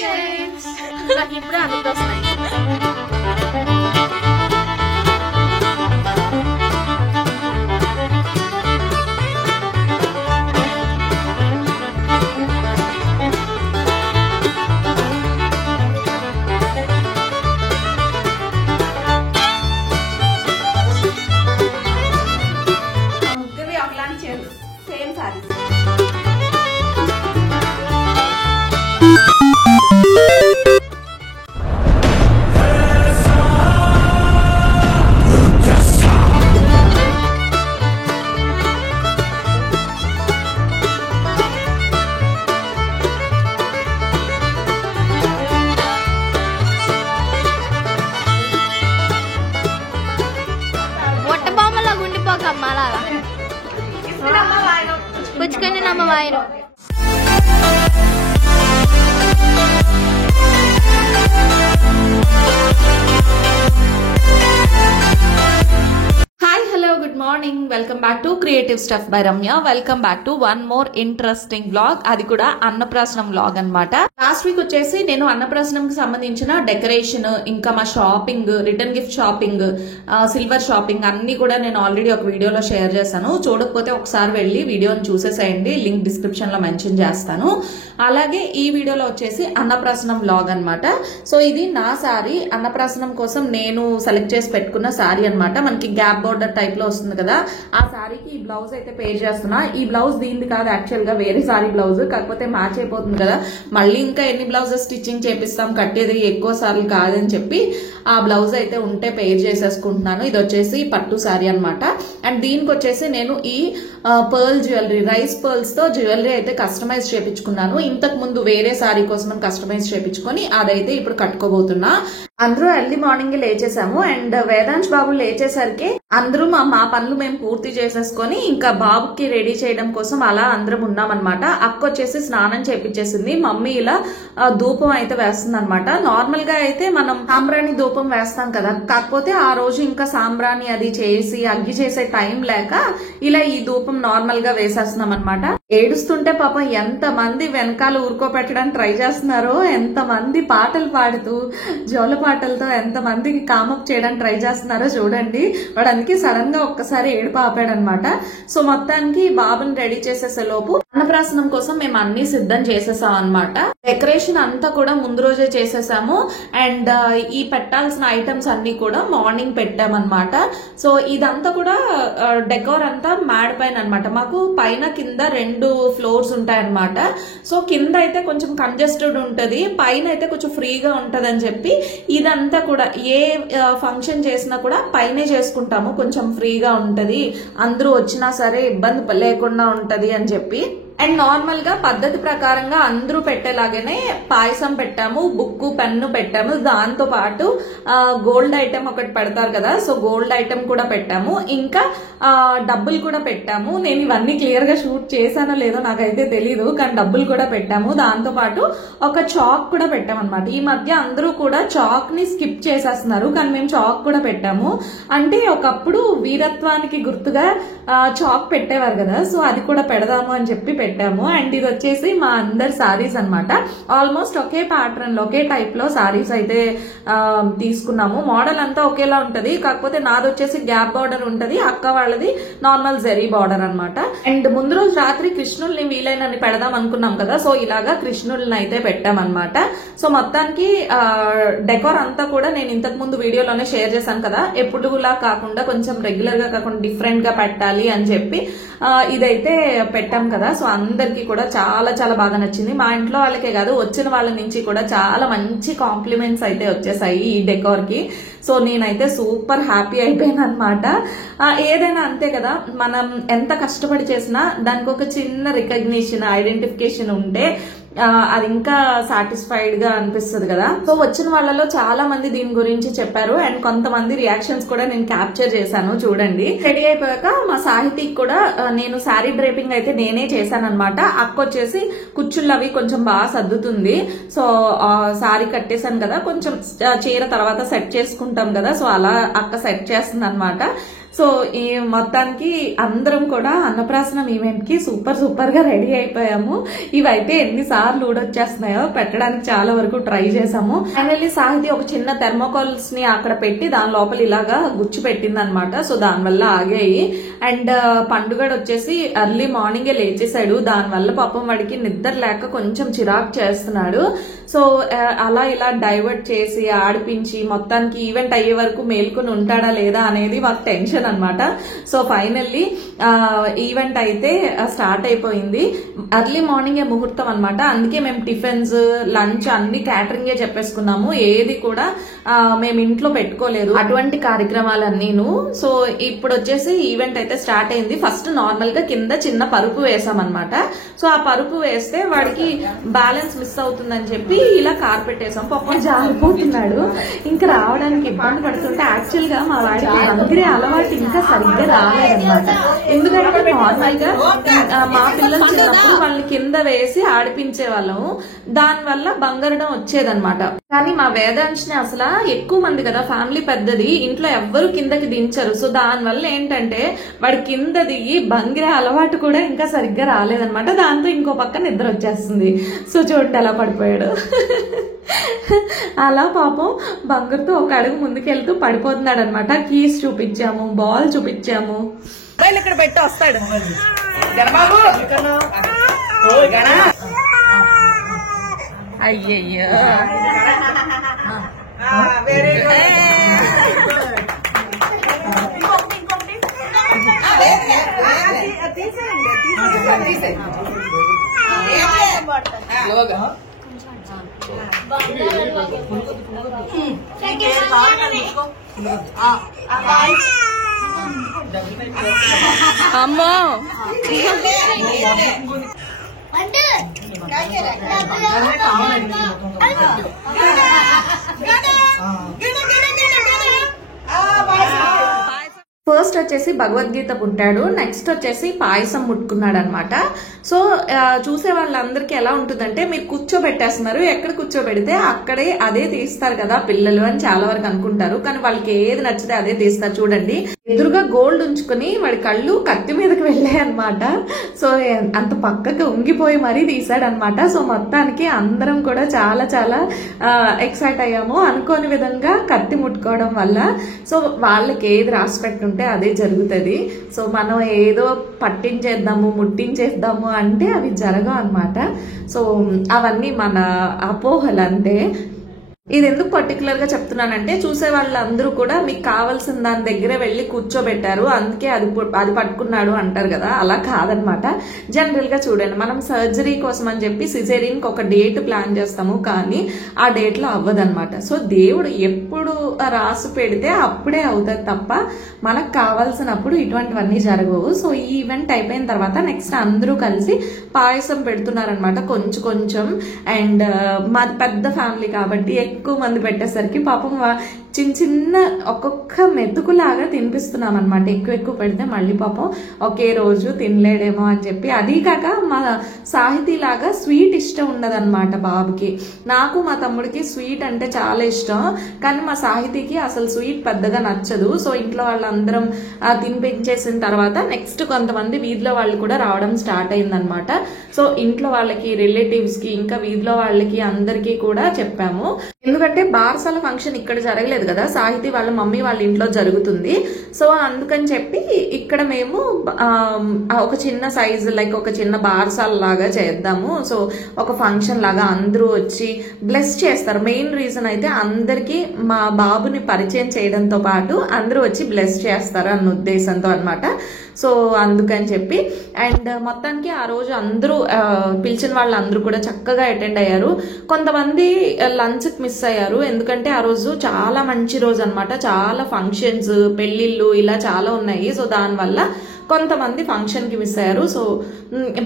Friends, నాకు ఇప్పుడే అనుకొస్తున్నాయి. పుచ్చుకొని నమ్మ వాయను. Good morning, welcome back to Creative Stuff by Ramya. Welcome back to one more interesting vlog. అది కూడా అన్నప్రాసనం vlog అన్నమాట. లాస్ట్ వీక్ వచ్చేసి నేను అన్నప్రాసనంకి సంబంధించిన డెకరేషన్, ఇంకా మా shopping, return gift shopping, silver shopping అన్ని కూడా నేను ఆల్రెడీ ఒక వీడియోలో షేర్ చేశాను. చూడకపోతే ఒకసారి వెళ్ళి వీడియోని చూసేసేయండి, లింక్ డిస్క్రిప్షన్ లో మెన్షన్ చేస్తాను. అలాగే ఈ వీడియోలో వచ్చేసి అన్నప్రాసనం vlog అన్నమాట. సో ఇది నా సారీ, అన్నప్రాసనం కోసం నేను సెలెక్ట్ చేసి పెట్టుకున్న సారీ అన్నమాట. మనకి గ్యాప్ బోర్డర్ టైప్ లో వస్తుంది కదా, ఆ సారీకి ఈ బ్లౌజ్ అయితే పేర్ చేస్తున్నా. ఈ బ్లౌజ్ దీనిది కాదు, యాక్చువల్ గా వేరే సారీ బ్లౌజ్, కాకపోతే మ్యాచ్ అయిపోతుంది కదా, మళ్ళీ ఇంకా ఎన్ని బ్లౌజెస్ స్టిచ్చింగ్ చేపిస్తాం, కట్టేది ఎక్కువ సార్లు కాదని చెప్పి ఆ బ్లౌజ్ అయితే ఉంటే పేర్ చేసేసుకుంటున్నాను. ఇది వచ్చేసి పట్టు సారీ అనమాట. అండ్ దీనికి వచ్చేసి నేను ఈ పర్ల్ జ్యువెలరీ, రైస్ పర్ల్స్ తో జ్యువెలరీ అయితే కస్టమైజ్ చేపించుకున్నాను. ఇంతకు ముందు వేరే సారీ కోసం కస్టమైజ్ చేపించుకొని అదైతే ఇప్పుడు కట్టుకోబోతున్నా. అందరూ ఎర్లీ మార్నింగ్ లేచేసాము. అండ్ వేదాంశ్ బాబు లేచేసరికి అందరూ మా పనులు మేము పూర్తి చేసేసుకొని ఇంకా బాబుకి రెడీ చేయడం కోసం అలా అందరం ఉన్నామన్నమాట. అక్క వచ్చేసి స్నానం చేపించేసింది, మమ్మీ ఇలా ధూపం అయితే వేస్తుంది అనమాట. నార్మల్ గా అయితే మనం సాంబ్రాణి ధూపం వేస్తాం కదా, కాకపోతే ఆ రోజు ఇంకా సాంబ్రాణి అది చేసి అగ్గి చేసే టైం లేక ఇలా ఈ ధూపం నార్మల్ గా వేసేస్తున్నాం అనమాట. ఏడుస్తుంటే పాపం ఎంత మంది వెనకాల ఊరుకోపెట్టడానికి ట్రై చేస్తున్నారో, ఎంత మంది పాటలు పాడుతూ జోల పాటలతో ఎంత మందికి కామప్ చేయడానికి ట్రై చేస్తున్నారో చూడండి. వాడు అందుకే సడన్ గా ఒక్కసారి ఏడుపు ఆపాడనమాట. సో మొత్తానికి బాబుని రెడీ చేసేసే లోపు అన్నప్రాసనం కోసం మేము అన్ని సిద్ధం చేసేసాం అనమాట. డెకరేషన్ అంతా కూడా ముందు రోజే చేసేసాము. అండ్ ఈ పెట్టాల్సిన ఐటమ్స్ అన్ని కూడా మార్నింగ్ పెట్టామన్నమాట. సో ఇదంతా కూడా డెకోర్ అంతా మ్యాడ్ పైన అనమాట. మాకు పైన కింద 2 ఫ్లోర్స్ ఉంటాయన్నమాట. సో కింద అయితే కొంచెం కంజెస్టెడ్ ఉంటది, పైన అయితే కొంచెం ఫ్రీగా ఉంటది అని చెప్పి ఇదంతా కూడా ఏ ఫంక్షన్ చేసినా కూడా పైనే చేసుకుంటాము, కొంచెం ఫ్రీగా ఉంటది, అందరూ వచ్చినా సరే ఇబ్బంది లేకుండా ఉంటది అని చెప్పి. అండ్ నార్మల్ గా పద్ధతి ప్రకారంగా అందరూ పెట్టేలాగానే పాయసం పెట్టాము, బుక్ పెన్ను పెట్టాము, దాంతో పాటు గోల్డ్ ఐటమ్ ఒకటి పెడతారు కదా, సో గోల్డ్ ఐటమ్ కూడా పెట్టాము, ఇంకా డబ్బులు కూడా పెట్టాము. నేను ఇవన్నీ క్లియర్ గా షూట్ చేశానో లేదో నాకైతే తెలీదు, కానీ డబ్బులు కూడా పెట్టాము. దాంతో పాటు ఒక చాక్ కూడా పెట్టామన్నమాట. ఈ మధ్య అందరూ కూడా చాక్ ని స్కిప్ చేసేస్తున్నారు, కానీ మేము చాక్ కూడా పెట్టాము. అంటే ఒకప్పుడు వీరత్వానికి గుర్తుగా చాక్ పెట్టేవారు కదా, సో అది కూడా పెడదాము అని చెప్పి పెట్టాము. అండ్ ఇది వచ్చేసి మా అందరి సారీస్ అనమాట. ఆల్మోస్ట్ ఒకే ప్యాటర్న్ లో, ఒకే టైప్ లో సారీస్ అయితే తీసుకున్నాము. మోడల్ అంతా ఒకేలా ఉంటది, కాకపోతే నాది వచ్చేసి గ్యాప్ బార్డర్ ఉంటది, అక్క వాళ్ళది నార్మల్ జరీ బార్డర్ అనమాట. అండ్ ముందు రోజు రాత్రి కృష్ణుల్ని వీలైనని పెడదాం అనుకున్నాం కదా, సో ఇలాగా కృష్ణుల్ని అయితే పెట్టామన్నమాట. సో మొత్తానికి డెకోర్ అంతా కూడా నేను ఇంతకు ముందు వీడియోలోనే షేర్ చేశాను కదా, ఎప్పుడులా కాకుండా కొంచెం రెగ్యులర్ గా కాకుండా డిఫరెంట్ గా పెట్టాలి అని చెప్పి ఇదైతే పెట్టాం కదా. సో అందరికి కూడా చాలా చాలా బాగా నచ్చింది. మా ఇంట్లో వాళ్ళకే కాదు, వచ్చిన వాళ్ళ నుంచి కూడా చాలా మంచి కాంప్లిమెంట్స్ అయితే వచ్చేసాయి ఈ డెకోర్ కి. సో నేనైతే సూపర్ హ్యాపీ అయిపోయాను అనమాట. ఏదైనా అంతే కదా, మనం ఎంత కష్టపడి చేసినా దానికి ఒక చిన్న రికగ్నిషన్, ఐడెంటిఫికేషన్ ఉంటే అది ఇంకా సాటిస్ఫైడ్ గా అనిపిస్తుంది కదా. సో వచ్చిన వాళ్ళలో చాలా మంది దీని గురించి చెప్పారు, అండ్ కొంతమంది రియాక్షన్స్ కూడా నేను క్యాప్చర్ చేశాను. చూడండి, రెడీ అయిపోయాక మా సాహితీకి కూడా నేను శారీ డ్రేపింగ్ అయితే నేనే చేశాను అనమాట. అక్క వచ్చేసి కుచ్చుళ్ళు అవి కొంచెం బాగా సర్దుతుంది. సో శారీ కట్టేశాను కదా, కొంచెం చీర తర్వాత సెట్ చేసుకుంటాం కదా, సో అలా అక్క సెట్ చేస్తుంది అనమాట. సో ఈ మొత్తానికి అందరం కూడా అన్నప్రాసనం ఈవెంట్ కి సూపర్ గా రెడీ అయిపోయాము. ఇవైతే ఎన్నిసార్లు ఊడొచ్చేస్తున్నాయో పెట్టడానికి చాలా వరకు ట్రై చేసాము. ఫైనల్లీ సాహితి ఒక చిన్న థెర్మోకాల్స్ ని అక్కడ పెట్టి దాని లోపల ఇలాగా గుచ్చి పెట్టింది అనమాట. సో దానివల్ల ఆగాయి. అండ్ పండుగడు వచ్చేసి ఎర్లీ మార్నింగే లేచేసాడు. దానివల్ల పాపం వాడికి నిద్ర లేక కొంచెం చిరాకు చేస్తున్నాడు. సో అలా ఇలా డైవర్ట్ చేసి ఆడిపించి మొత్తానికి ఈవెంట్ అయ్యే వరకు మేల్కొని ఉంటాడా లేదా అనేది మాకు టెన్షన్ అనమాట. సో ఫైనల్లీ ఈవెంట్ అయితే స్టార్ట్ అయిపోయింది. ఎర్లీ మార్నింగే ముహూర్తం అనమాట. అందుకే మేము టిఫిన్స్ లంచ్ అన్ని క్యాటరింగే చెప్పేసుకున్నాము. ఏది కూడా మేము ఇంట్లో పెట్టుకోలేదు అటువంటి కార్యక్రమాలన్నీను. సో ఇప్పుడు వచ్చేసి ఈవెంట్ అయితే స్టార్ట్ అయింది. ఫస్ట్ నార్మల్ గా కింద చిన్న పరుపు వేసామన్నమాట. సో ఆ పరుపు వేస్తే వాడికి బ్యాలెన్స్ మిస్ అవుతుందని చెప్పి ఇలా కార్పెట్ వేసాం. పాపం జారిపోతున్నాడు. ఇంకా రావడానికి ఇబ్బంది పడుతుంటే యాక్చువల్ గా మా వాడికి బంగిరే అలవాటు ఇంకా సరిగ్గా రాలేదన్నమాట. ఎందుకంటే నార్మల్ గా మా పిల్లలు చిన్నప్పుడు వాళ్ళని కింద వేసి ఆడిపించే వాళ్ళము. దానివల్ల బంగరడం వచ్చేదన్నమాట. కానీ మా వేదాంశని అసలు ఎక్కువ మంది కదా, ఫ్యామిలీ పెద్దది, ఇంట్లో ఎవ్వరు కిందకి దించరు. సో దానివల్ల ఏంటంటే వాడి కింద దిగి బంగిరే అలవాటు కూడా ఇంకా సరిగ్గా రాలేదన్నమాట. దాంతో ఇంకో పక్క నిద్ర వచ్చేస్తుంది. సో చూడండి ఎలా పడిపోయాడు. అలా పాపం బంగారుతో ఒక అడుగు ముందుకెళ్తూ పడిపోతున్నాడు అనమాట. కీస్ చూపించాము, బాల్ చూపించాము. ఇక్కడ పెట్టి వస్తాడు. అయ్యయ్యో అమ్మో ఫస్ట్ వచ్చేసి భగవద్గీత పుట్టాడు. నెక్స్ట్ వచ్చేసి పాయసం ముట్టుకున్నాడు అనమాట. సో చూసే వాళ్ళందరికీ ఎలా ఉంటుందంటే మీరు కూర్చోబెట్టేస్తున్నారు, ఎక్కడ కూర్చోబెడితే అక్కడే అదే తీస్తారు కదా పిల్లలు అని చాలా వరకు అనుకుంటారు. కానీ వాళ్ళకి ఏది నచ్చితే అదే తీస్తారు. చూడండి ఎదురుగా గోల్డ్ ఉంచుకుని వాడి కళ్ళు కత్తి మీదకి వెళ్ళాయి అనమాట. సో అంత పక్కకి ఉంగిపోయి మరీ తీసాడనమాట. సో మొత్తానికి అందరం కూడా చాలా చాలా ఎక్సైట్ అయ్యాము. అనుకోని విధంగా కత్తి ముట్టుకోవడం వల్ల. సో వాళ్ళకి ఏది రాసి పెట్టుంటే అదే జరుగుతుంది. సో మనం ఏదో పట్టించేద్దాము ముట్టించేద్దాము అంటే అవి జరగవు అనమాట. సో అవన్నీ మన అపోహలు అంతే. ఇది ఎందుకు పర్టికులర్ గా చెప్తున్నానంటే చూసే వాళ్ళందరూ కూడా మీకు కావాల్సిన దాని దగ్గర వెళ్ళి కూర్చోబెట్టారు అందుకే అది పట్టుకున్నాడు అంటారు కదా, అలా కాదనమాట. జనరల్ గా చూడండి, మనం సర్జరీ కోసం అని చెప్పి సిజేరియన్ కి ఒక డేట్ ప్లాన్ చేస్తాము, కానీ ఆ డేట్ లో అవ్వదన్నమాట. సో దేవుడు ఎప్పుడు రాసి పెడితే అప్పుడే అవుతుంది తప్ప మనకు కావాల్సినప్పుడు ఇటువంటివన్నీ జరగవు. సో ఈ ఈవెంట్ అయిపోయిన తర్వాత నెక్స్ట్ అందరూ కలిసి పాయసం పెడుతున్నారనమాట కొంచెం కొంచెం. అండ్ మాది పెద్ద ఫ్యామిలీ కాబట్టి ఎక్కువ మంది పెట్టేసరికి పాపం చిన్న చిన్న ఒక్కొక్క మెతుకులాగా తినిపిస్తున్నాం అనమాట. ఎక్కువ పెడితే మళ్ళీ పాపం ఒకే రోజు తినలేడేమో అని చెప్పి. అదీ కాక మా సాహితీ లాగా స్వీట్ ఇష్టం ఉండదన్నమాట బాబుకి. నాకు మా తమ్ముడికి స్వీట్ అంటే చాలా ఇష్టం, కానీ మా సాహితీకి అసలు స్వీట్ పెద్దగా నచ్చదు. సో ఇంట్లో వాళ్ళందరం తినిపించేసిన తర్వాత నెక్స్ట్ కొంతమంది వీధిలో వాళ్ళు కూడా రావడం స్టార్ట్ అయిందనమాట. సో ఇంట్లో వాళ్ళకి, రిలేటివ్స్ కి, ఇంకా వీధిలో వాళ్ళకి అందరికీ కూడా చెప్పాము. ఎందుకంటే బార్సాల ఫంక్షన్ ఇక్కడ జరగలేదు కదా, సాహితీ వాళ్ళ మమ్మీ వాళ్ళ ఇంట్లో జరుగుతుంది. సో అందుకని చెప్పి ఇక్కడ మేము ఒక చిన్న సైజ్ లైక్ ఒక చిన్న బార్సాల లాగా చేద్దాము. సో ఒక ఫంక్షన్ లాగా అందరూ వచ్చి బ్లెస్ చేస్తారు. మెయిన్ రీజన్ అయితే అందరికీ మా బాబుని పరిచయం చేయడంతో పాటు అందరూ వచ్చి బ్లెస్ చేస్తారు అన్న ఉద్దేశంతో అనమాట. సో అందుకని చెప్పి అండ్ మొత్తానికి ఆ రోజు అందరూ పిలిచిన వాళ్ళందరూ కూడా చక్కగా అటెండ్ అయ్యారు. కొంతమంది లంచ్కి మిస్ అయ్యారు, ఎందుకంటే ఆ రోజు చాలా మంచి రోజు అనమాట. చాలా ఫంక్షన్స్, పెళ్లిళ్ళు ఇలా చాలా ఉన్నాయి. సో దానివల్ల కొంతమంది ఫంక్షన్ కి మిస్ అయ్యారు. సో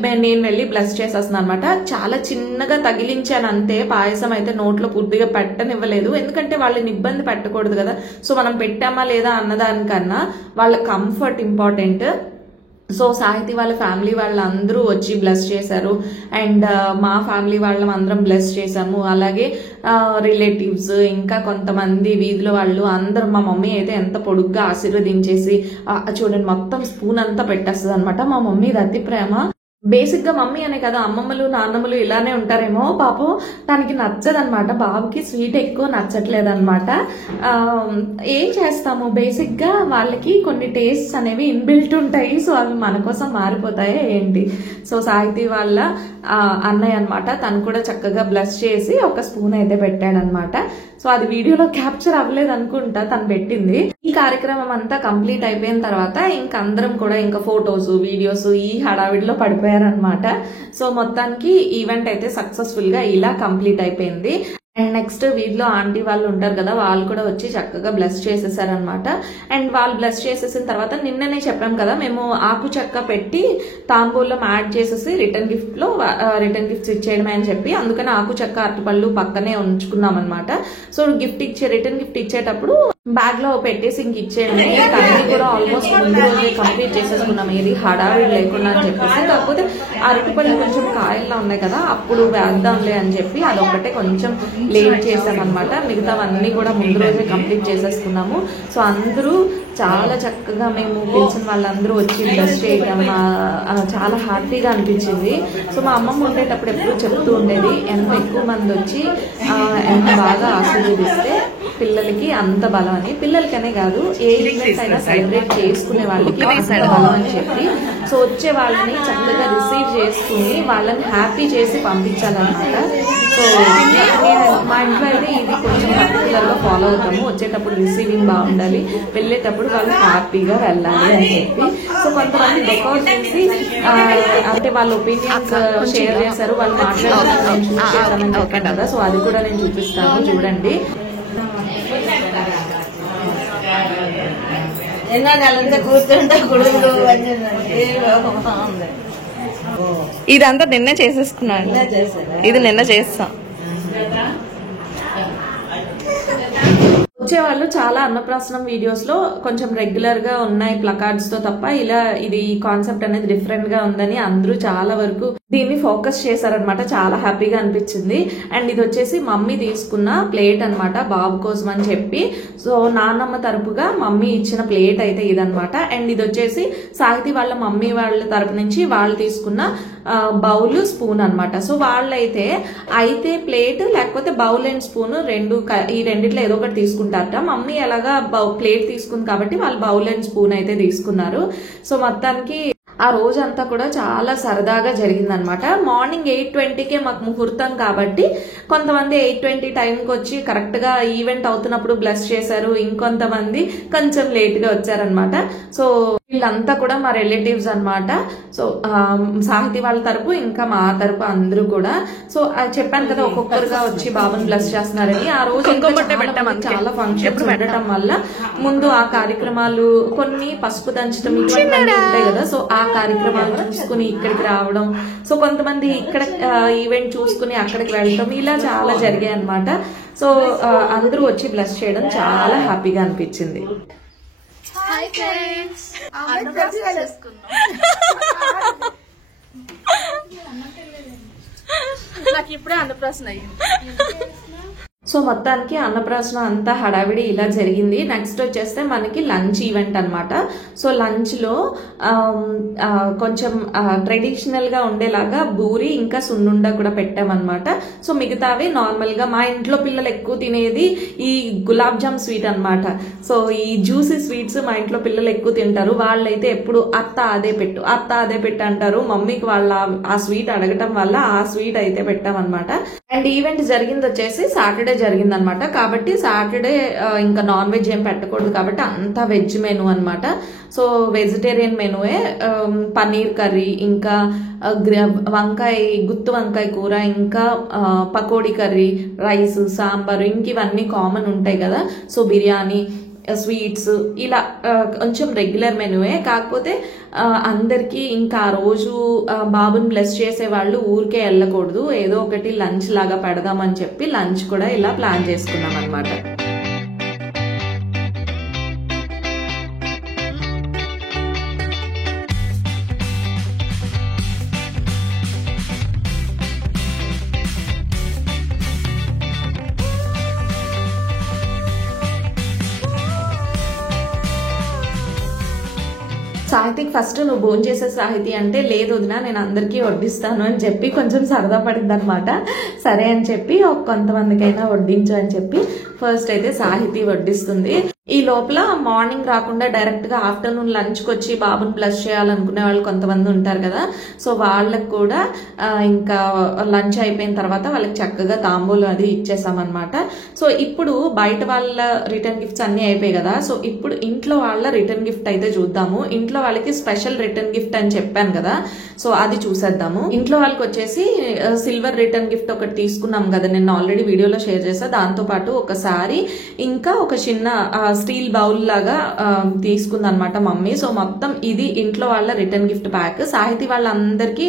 నేను వెళ్ళి బ్లెస్ చేసేస్తున్నాను అనమాట. చాలా చిన్నగా తగిలించాను అంతే, పాయసం అయితే నోట్లో పూర్తిగా పెట్టనివ్వలేదు, ఎందుకంటే వాళ్ళని ఇబ్బంది పెట్టకూడదు కదా. సో మనం పెట్టామా లేదా అన్నదానికన్నా వాళ్ళ కంఫర్ట్ ఇంపార్టెంట్. సో సాహితి వాళ్ళ ఫ్యామిలీ వాళ్ళందరూ వచ్చి బ్లెస్ చేశారు. అండ్ మా ఫ్యామిలీ వాళ్ళం అందరం బ్లెస్ చేశాము. అలాగే రిలేటివ్స్, ఇంకా కొంతమంది వీధిలో వాళ్ళు అందరూ, మా మమ్మీ అయితే ఎంత పొడుగ్గా ఆశీర్వదించేసి చూడండి మొత్తం స్పూన్ అంతా పెట్టేస్తుంది అనమాట. మా మమ్మీ అతి ప్రేమ. బేసిక్ గా మమ్మీ అనే కదా, అమ్మమ్మలు నాన్నమ్మలు ఇలానే ఉంటారేమో. పాపం తనకి నచ్చదనమాట, బాబుకి స్వీట్ ఎక్కువ నచ్చట్లేదు అనమాట. ఏం చేస్తాము, బేసిక్ గా వాళ్ళకి కొన్ని టేస్ట్స్ అనేవి ఇన్బిల్ట్ ఉంటాయి. సో అవి మన కోసం మారిపోతాయి ఏంటి. సో సాహితి వాళ్ళ అన్నయ్య అనమాట, తను కూడా చక్కగా బ్లెస్ చేసి ఒక స్పూన్ అయితే పెట్టాడనమాట. సో అది వీడియోలో క్యాప్చర్ అవ్వలేదు అనుకుంటా, తను పెట్టింది. ఈ కార్యక్రమం అంతా కంప్లీట్ అయిపోయిన తర్వాత ఇంకా అందరం కూడా ఇంకా ఫొటోస్ వీడియోస్ ఈ హడావిడిలో పడిపోయారనమాట. సో మొత్తానికి ఈవెంట్ అయితే సక్సెస్ఫుల్ గా ఇలా కంప్లీట్ అయిపోయింది. అండ్ నెక్స్ట్ వీధిలో ఆంటీ వాళ్ళు ఉంటారు కదా, వాళ్ళు కూడా వచ్చి చక్కగా బ్లెస్ చేసేసారనమాట. అండ్ వాళ్ళు బ్లెస్ చేసేసిన తర్వాత నిన్ననే చెప్పాం కదా, మేము ఆకు చెక్క పెట్టి తాంబూలం యాడ్ చేసేసి రిటర్న్ గిఫ్ట్స్ ఇచ్చేయడమే అని చెప్పి, అందుకని ఆకు చెక్క అరటిపళ్ళు పక్కనే ఉంచుకున్నాం అనమాట. సో రిటర్న్ గిఫ్ట్ ఇచ్చేటప్పుడు బ్యాగ్ లో పెట్టేసి ఇంక ఇచ్చేయడమే. అన్ని కూడా ఆల్మోస్ట్ ముందు రోజే కంప్లీట్ చేసేసుకున్నాం, ఏది హడావిడి లేకుండా అని చెప్పేసి. కాకపోతే అరటిపళ్ళు కొంచెం కాయల్లో ఉన్నాయి కదా, అప్పుడు వేద్దాంలే అని చెప్పి అదొకటే కొంచెం లేట్ చేసామన్నమాట. మిగతావన్నీ కూడా ముందు రోజే కంప్లీట్ చేసేసుకున్నాము. సో అందరూ చాలా చక్కగా, మేము పిలిచిన వాళ్ళందరూ వచ్చి బ్లెస్ చేయడం చాలా హ్యాపీగా అనిపించింది. సో మా అమ్మమ్మ ఉండేటప్పుడు ఎప్పుడు చెప్తూ ఉండేది, ఎంత ఎక్కువ మంది వచ్చి ఎంత బాగా ఆశీర్వదిస్తే పిల్లలకి అంత బలం అని. పిల్లలకనే కాదు, ఏ ఈవెంట్ అయినా సెలబ్రేట్ చేసుకునే వాళ్ళకి అంత బలం అని చెప్పి. సో వచ్చే వాళ్ళని చక్కగా రిసీవ్ చేసుకుని వాళ్ళని హ్యాపీ చేసి పంపించాలన్నమాట. సో మా ఇంట్లో అయితే ఇది కొంచెం పర్టికులర్ గా ఫాలో అవుతాము. వచ్చేటప్పుడు రిసీవింగ్ బాగుండాలి, వెళ్ళేటప్పుడు వాళ్ళు హ్యాపీగా వెళ్ళాలి అని చెప్పి. సో కొంతమంది డెకోర్ చేసి అంటే వాళ్ళ ఒపీనియన్స్ షేర్ చేశారు, వాళ్ళు మాట్లాడాలని కదా. సో అది కూడా నేను చూపిస్తాను, చూడండి. ఇదంతా నిన్న చేసేసుకున్నాను, ఇది నిన్న చేస్తాం. వచ్చేవాళ్ళు చాలా అన్నప్రాసనం వీడియోస్ లో కొంచెం రెగ్యులర్ గా ఉన్నాయి ప్లకార్డ్స్ తో తప్ప, ఇలా ఇది కాన్సెప్ట్ అనేది డిఫరెంట్ గా ఉందని అందరూ చాలా వరకు దీన్ని ఫోకస్ చేశారనమాట. చాలా హ్యాపీగా అనిపించింది. అండ్ ఇది వచ్చేసి మమ్మీ తీసుకున్న ప్లేట్ అనమాట, బాబు కోసం అని చెప్పి. సో నాన్నమ్మ తరపుగా మమ్మీ ఇచ్చిన ప్లేట్ అయితే ఇదనమాట. అండ్ ఇది వచ్చేసి సాహితి వాళ్ళ మమ్మీ వాళ్ళ తరపు నుంచి వాళ్ళు తీసుకున్న బౌల్ స్పూన్ అనమాట. సో వాళ్ళైతే ప్లేట్ లేకపోతే బౌల్ అండ్ స్పూన్ ఈ రెండిట్లో ఏదో ఒకటి తీసుకుంటారట. మమ్మీ ఎలాగా ప్లేట్ తీసుకుంది కాబట్టి వాళ్ళు బౌల్ అండ్ స్పూన్ అయితే తీసుకున్నారు. సో మొత్తానికి ఆ రోజంతా కూడా చాలా సరదాగా జరిగిందనమాట. మార్నింగ్ 8:20కే మాకు ముహూర్తం కాబట్టి కొంతమంది 8:20 టైంకి వచ్చి కరెక్ట్ గా ఈవెంట్ అవుతున్నప్పుడు బ్లెస్ చేశారు, ఇంకొంతమంది కొంచెం లేట్ గా వచ్చారనమాట. సో వీళ్ళంతా కూడా మా రిలేటివ్స్ అనమాట. సో సాహితి వాళ్ళ తరపు ఇంకా మా తరపు అందరూ కూడా. సో చెప్పాను కదా ఒక్కొక్కరుగా వచ్చి బాబుని బ్లెస్ చేస్తున్నారని. ఆ రోజు చాలా ఫంక్షన్స్ ఉండటం వల్ల ముందు ఆ కార్యక్రమాలు కొన్ని పసుపు దంచడం ఇటువంటి ఉంటాయి కదా. సో ఆ కార్యక్రమాలు చూసుకుని ఇక్కడికి రావడం, సో కొంతమంది ఇక్కడ ఈవెంట్ చూసుకుని అక్కడికి వెళ్ళడం, ఇలా చాలా జరిగాయి అనమాట. సో అందరూ వచ్చి బ్లెస్ చేయడం చాలా హ్యాపీగా అనిపించింది. నాకు ఇప్పుడే అన్నప్రాసన అయ్యింది. సో మొత్తానికి అన్నప్రాసన అంతా హడావిడి ఇలా జరిగింది. నెక్స్ట్ వచ్చేస్తే మనకి లంచ్ ఈవెంట్ అనమాట. సో లంచ్ లో కొంచెం ట్రెడిషనల్ గా ఉండేలాగా బూరి ఇంకా సున్నుండ కూడా పెట్టామన్నమాట. సో మిగతావి నార్మల్ గా మా ఇంట్లో పిల్లలు ఎక్కువ తినేది ఈ గులాబ్ జామ్ స్వీట్ అనమాట. సో ఈ జ్యూసీ స్వీట్స్ మా ఇంట్లో పిల్లలు ఎక్కువ తింటారు. వాళ్ళైతే ఎప్పుడు అత్త అదే పెట్టు అంటారు. మమ్మీకి వాళ్ళ ఆ స్వీట్ అడగటం వల్ల ఆ స్వీట్ అయితే పెట్టామన్నమాట. అండ్ ఈవెంట్ జరిగింది వచ్చేసి సాటర్డే జరిగిందనమాట. కాబట్టి సాటర్డే ఇంకా నాన్ వెజ్ ఏం పెట్టకూడదు కాబట్టి అంతా వెజ్ మెనూ అనమాట. సో వెజిటేరియన్ మెనూయే, పన్నీర్ కర్రీ, ఇంకా గుత్తి వంకాయ కూర, ఇంకా పకోడీ కర్రీ, రైస్, సాంబారు, ఇంక ఇవన్నీ కామన్ ఉంటాయి కదా. సో బిర్యానీ, స్వీట్స్, ఇలా కొంచెం రెగ్యులర్ మెనూయే. కాకపోతే అందరికీ ఇంకా ఆ రోజు బాబుని బ్లెస్ చేసే వాళ్ళు ఊరికే వెళ్ళకూడదు, ఏదో ఒకటి లంచ్ లాగా పెడదామని చెప్పి లంచ్ కూడా ఇలా ప్లాన్ చేసుకున్నాం అనమాట. సాహితికి ఫస్ట్ నువ్వు భోజనం చేసే సాహితి అంటే లేదు వదినా నేను అందరికీ వడ్డిస్తాను అని చెప్పి కొంచెం సరదా పడింది అనమాట. సరే అని చెప్పి కొంతమందికైనా వడ్డించు అని చెప్పి ఫస్ట్ అయితే సాహితి వడ్డిస్తుంది. ఈ లోపల మార్నింగ్ రాకుండా డైరెక్ట్ గా ఆఫ్టర్నూన్ లంచ్ కి వచ్చి బాబుని బ్లష్ చేయాలనుకునే వాళ్ళు కొంతమంది ఉంటారు కదా. సో వాళ్ళకు కూడా ఇంకా లంచ్ అయిపోయిన తర్వాత వాళ్ళకి చక్కగా తాంబూలం అది ఇచ్చేసామన్నమాట. సో ఇప్పుడు బయట వాళ్ళ రిటర్న్ గిఫ్ట్స్ అన్ని అయిపోయాయి కదా. సో ఇప్పుడు ఇంట్లో వాళ్ళ రిటర్న్ గిఫ్ట్ అయితే చూద్దాము. ఇంట్లో వాళ్ళకి స్పెషల్ రిటర్న్ గిఫ్ట్ అని చెప్పాను కదా, సో అది చూసేద్దాము. ఇంట్లో వాళ్ళకి వచ్చేసి సిల్వర్ రిటర్న్ గిఫ్ట్ ఒకటి తీసుకున్నాం కదా, నేను ఆల్రెడీ వీడియోలో షేర్ చేసా. దాంతో పాటు ఒక సారీ ఇంకా ఒక చిన్న స్టీల్ బౌల్ లాగా తీసుకుందనమాట మమ్మీ. సో మొత్తం ఇది ఇంట్లో వాళ్ళ రిటర్న్ గిఫ్ట్ ప్యాక్. సాహితీ వాళ్ళందరికీ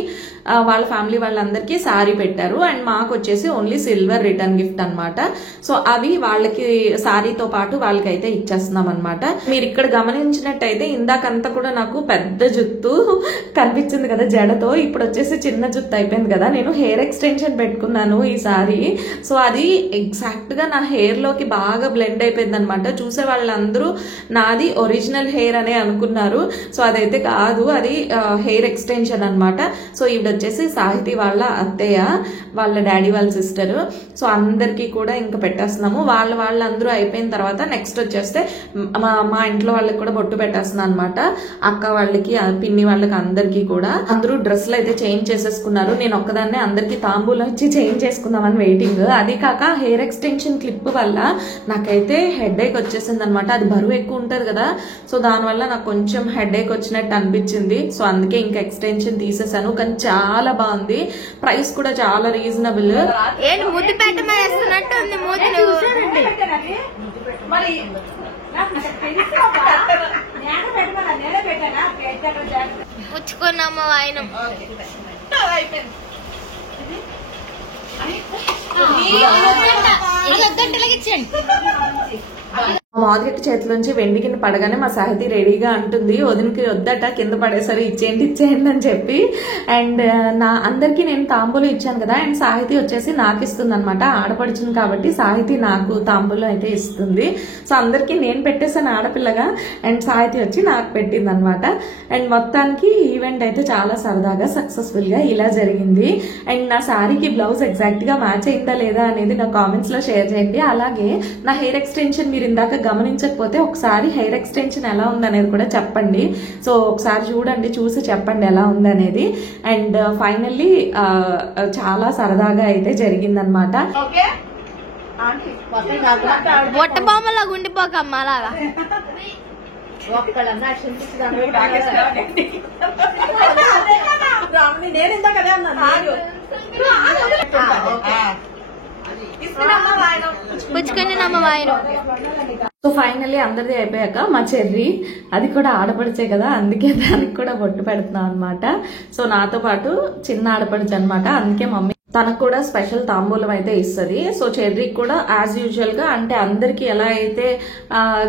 వాళ్ళ ఫ్యామిలీ వాళ్ళందరికీ సారీ పెట్టారు అండ్ మాకు వచ్చేసి ఓన్లీ సిల్వర్ రిటర్న్ గిఫ్ట్ అనమాట. సో అవి వాళ్ళకి సారీతో పాటు వాళ్ళకైతే ఇచ్చేస్తున్నాం అనమాట. మీరు ఇక్కడ గమనించినట్టయితే ఇందాకంతా కూడా నాకు పెద్ద జుత్తు కనిపించింది కదా జడతో, ఇప్పుడు వచ్చేసి చిన్న జుత్తు అయిపోయింది కదా. నేను హెయిర్ ఎక్స్టెన్షన్ పెట్టుకున్నాను ఈసారి. సో అది ఎగ్జాక్ట్ గా నా హెయిర్ లోకి బాగా బ్లెండ్ అయిపోయింది అనమాట. చూసే వాళ్ళందరూ నాది ఒరిజినల్ హెయిర్ అనే అనుకున్నారు. సో అదైతే కాదు, అది హెయిర్ ఎక్స్టెన్షన్ అనమాట. సో ఇవి వచ్చేసి సాహితీ వాళ్ళ అత్తయ్య, వాళ్ళ డాడీ వాళ్ళ సిస్టర్. సో అందరికీ కూడా ఇంకా పెట్టేస్తున్నాము. వాళ్ళందరూ అయిపోయిన తర్వాత నెక్స్ట్ వచ్చేస్తే మా ఇంట్లో వాళ్ళకి కూడా బొట్టు పెట్టేస్తున్నాను అనమాట. అక్క వాళ్ళకి పిన్ని వాళ్ళకి అందరికీ కూడా. అందరూ డ్రెస్సులు అయితే చేంజ్ చేసేసుకున్నారు. నేను ఒక్కదాన్నే అందరికి తాంబూలం ఇచ్చి చేంజ్ చేసుకుందామని వెయిటింగ్. అది కాక హెయిర్ ఎక్స్టెన్షన్ క్లిప్ వల్ల నాకైతే హెడ్ ఏక్ వచ్చేసింది అనమాట. అది బరువు ఎక్కువ ఉంటది కదా, సో దానివల్ల నాకు కొంచెం హెడ్ ఏక్ వచ్చినట్టు అనిపించింది. సో అందుకే ఇంకా ఎక్స్టెన్షన్ తీసేసాను. కానీ చాలా బాగుంది, ప్రైస్ కూడా చాలా రీజనబుల్. మాదిరెడ్డి చేతిలోంచి వెండి కింద పడగానే మా సాహితి రెడీగా అంటుంది, వదినకి వద్దట కింద పడేసరి ఇచ్చేయండి అని చెప్పి. అండ్ నా అందరికి నేను తాంబూలం ఇచ్చాను కదా, అండ్ సాహితి వచ్చేసి నాకు ఇస్తుంది అనమాట. ఆడపడుచును కాబట్టి సాహితి నాకు తాంబూలం అయితే ఇస్తుంది. సో అందరికి నేను పెట్టేసాను ఆడపిల్లగా, అండ్ సాహితి వచ్చి నాకు పెట్టింది అనమాట. అండ్ మొత్తానికి ఈవెంట్ అయితే చాలా సరదాగా సక్సెస్ఫుల్ గా ఇలా జరిగింది. అండ్ నా శారీకి బ్లౌజ్ ఎగ్జాక్ట్ గా మ్యాచ్ అయిందా లేదా అనేది నా కామెంట్స్ లో షేర్ చేయండి. అలాగే నా హెయిర్ ఎక్స్టెన్షన్ మీరు ఇందాక గమనించకపోతే ఒకసారి హెయిర్ ఎక్స్టెన్షన్ ఎలా ఉందనేది కూడా చెప్పండి. సో ఒకసారి చూడండి, చూసి చెప్పండి ఎలా ఉందనేది. అండ్ ఫైనల్లీ చాలా సరదాగా అయితే జరిగిందనమాట. బొట్ట బొమ్మలా గుండిపోకమ్మా అలాగా నేను ఇందాకదే అన్నాను. సో ఫైనల్లీ అందరిది అయిపోయాక మా చెర్రీ, అది కూడా ఆడపడిచే కదా, అందుకే దానికి కూడా బొట్టు పెడుతున్నాం అనమాట. సో నాతో పాటు చిన్న ఆడపడిచే అనమాట, అందుకే మమ్మీ తనకు కూడా స్పెషల్ తాంబూలం అయితే ఇస్తుంది. సో చెర్రీకి కూడా యాజ్ యూజువల్ గా, అంటే అందరికి ఎలా అయితే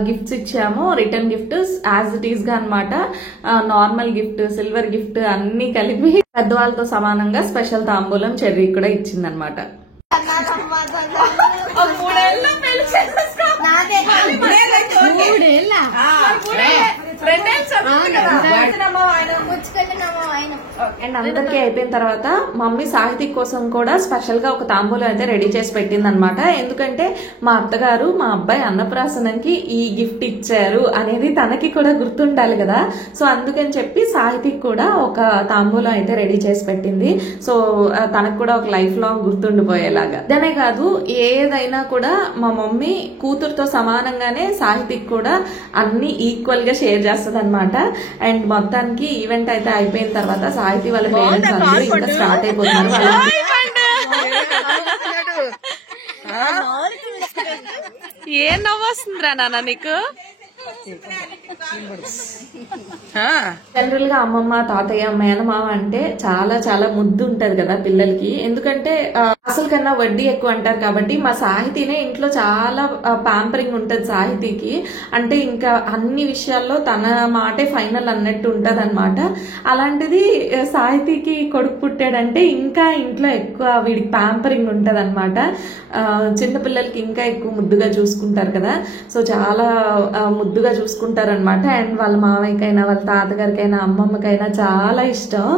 గిఫ్ట్స్ ఇచ్చామో return gift as it is గా అనమాట. నార్మల్ గిఫ్ట్, సిల్వర్ గిఫ్ట్ అన్ని కలిపి పెద్దవాళ్ళతో సమానంగా స్పెషల్ తాంబూలం చెర్రీకి కూడా ఇచ్చిందనమాట. అండ్ అందరికీ అయిపోయిన తర్వాత మమ్మీ సాహితీ కోసం కూడా స్పెషల్ గా ఒక తాంబూలం అయితే రెడీ చేసి పెట్టింది అనమాట. ఎందుకంటే మా అత్తగారు మా అబ్బాయి అన్నప్రాసనంకి ఈ గిఫ్ట్ ఇచ్చారు అనేది తనకి కూడా గుర్తుండాలి కదా. సో అందుకని చెప్పి సాహితీకి కూడా ఒక తాంబూలం అయితే రెడీ చేసి పెట్టింది. సో తనకు కూడా ఒక లైఫ్ లాంగ్ గుర్తుండిపోయేలాగా. ఇదనే కాదు, ఏదైనా కూడా మా మమ్మీ కూతురుతో సమానంగానే సాహితీకి కూడా అన్ని ఈక్వల్ గా షేర్ చేస్తుంది అనమాట. అండ్ మొత్తానికి ఈవెంట్ అయితే అయిపోయిన తర్వాత సాహితీ వాళ్ళ పేరెంట్స్ అందరూ ఇంకా స్టార్ట్ అయిపోతున్నారు. ఏం నవ్వు వస్తుందిరా నాన్న నీకు? జనరల్ గా అమ్మమ్మ, తాతయ్య, మేనమామ అంటే చాలా చాలా ముద్దు ఉంటది కదా పిల్లలకి. ఎందుకంటే అసలు కన్నా వడ్డీ ఎక్కువ అంటారు కాబట్టి మా సాహితీనే ఇంట్లో చాలా ప్యాంపరింగ్ ఉంటుంది సాహితీకి. అంటే ఇంకా అన్ని విషయాల్లో తన మాటే ఫైనల్ అన్నట్టు ఉంటది అనమాట. అలాంటిది సాహితీకి కొడుకు పుట్టాడంటే ఇంకా ఇంట్లో ఎక్కువ వీడికి ప్యాంపరింగ్ ఉంటది అనమాట. చిన్నపిల్లలకి ఇంకా ఎక్కువ ముద్దుగా చూసుకుంటారు కదా, సో చాలా ముద్దుగా చూసుకుంటారు అనమాట. అండ్ వాళ్ళ మావయ్యకైనా వాళ్ళ తాతగారికైనా అమ్మమ్మకైనా చాలా ఇష్టం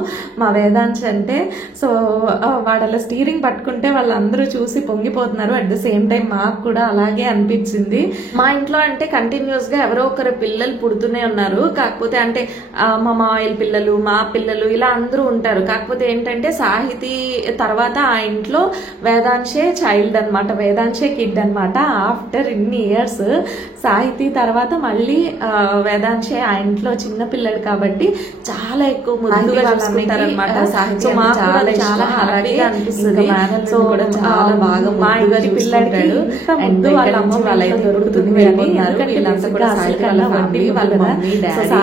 మా వేదాంశ్ అంటే. సో వాడు అలా స్టీరింగ్ పట్టుకుంటే వాళ్ళందరూ చూసి పొంగిపోతున్నారు. అట్ ద సేమ్ టైం మాకు కూడా అలాగే అనిపించింది. మా ఇంట్లో అంటే కంటిన్యూస్ గా ఎవరో ఒకరు పిల్లలు పుడుతూనే ఉన్నారు. కాకపోతే అంటే మా మావయ్య పిల్లలు, మా పిల్లలు ఇలా అందరూ ఉంటారు. కాకపోతే ఏంటంటే సాహితీ తర్వాత ఆ ఇంట్లో వేదాంశే చైల్డ్ అనమాట, వేదాంశే కిడ్ అనమాట. ఆఫ్టర్ ఇన్ని ఇయర్స్ సాహితీ తర్వాత మళ్ళీ వేదాంశే ఆ ఇంట్లో చిన్న పిల్లడు కాబట్టి చాలా ఎక్కువ ముద్దుగా చూసుకుంటారు అనమాట. సో మాకు కూడా చాలా హ్యాపీగా అనిపిస్తుంది. సో కూడా చాలా బాగా మా ఇంటి పిల్లడికి ముందు వాళ్ళ అమ్మ వాళ్ళైతే దొరుకుతుంది వీళ్ళంతా కూడా సాహితీ వాళ్ళ ఫ్యామిలీ వాళ్ళ మమ్మీ డాడీ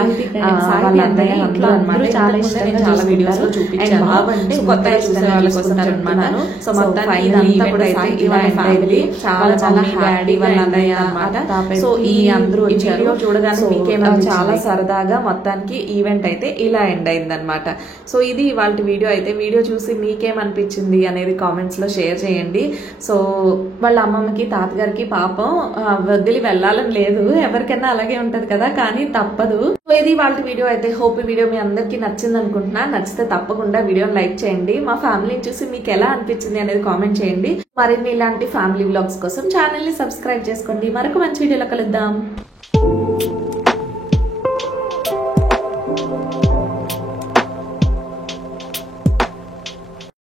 వాళ్ళందరూ ఇంట్లో అనమాట. చాలా ఇష్టం, చాలా వీడియోస్ లో చూపించాను. అంటే కొత్తగా చూసే వాళ్ళ కోసం అనమాట. సో మొత్తానికి ఇదంతా కూడా సాహితీ వాళ్ళ ఫ్యామిలీ చాలా చాలా డాడీ వాళ్ళ అన్నయ్య అనమాట. సో ఈ అందరూ వచ్చారు చూడగానే మీకేమో చాలా సరదాగా మొత్తానికి ఈవెంట్ అయితే ఇలా ఎండ్ అయింది అనమాట. సో ఇది ఇవాళ వీడియో అయితే. వీడియో చూసి మీకేమనిపించింది అనేది కామెంట్స్ లో షేర్ చేయండి. సో వాళ్ళ అమ్మమ్మకి తాతగారికి పాపం వదిలి వెళ్ళాలని లేదు, ఎవరికైనా అలాగే ఉంటది కదా, కానీ తప్పదు. సో ఇది వాళ్ళ వీడియో అయితే. హోప్ ఈ వీడియో మీ అందరికి నచ్చింది అనుకుంటున్నా. నచ్చితే తప్పకుండా వీడియోని లైక్ చేయండి. మా ఫ్యామిలీని చూసి మీకు ఎలా అనిపించింది అనేది కామెంట్ చేయండి. మరిన్ని ఇలాంటి ఫ్యామిలీ వ్లాగ్స్ కోసం ఛానల్ ని సబ్స్క్రైబ్ చేసుకోండి. మరొక మంచి వీడియోలో కలుద్దాం.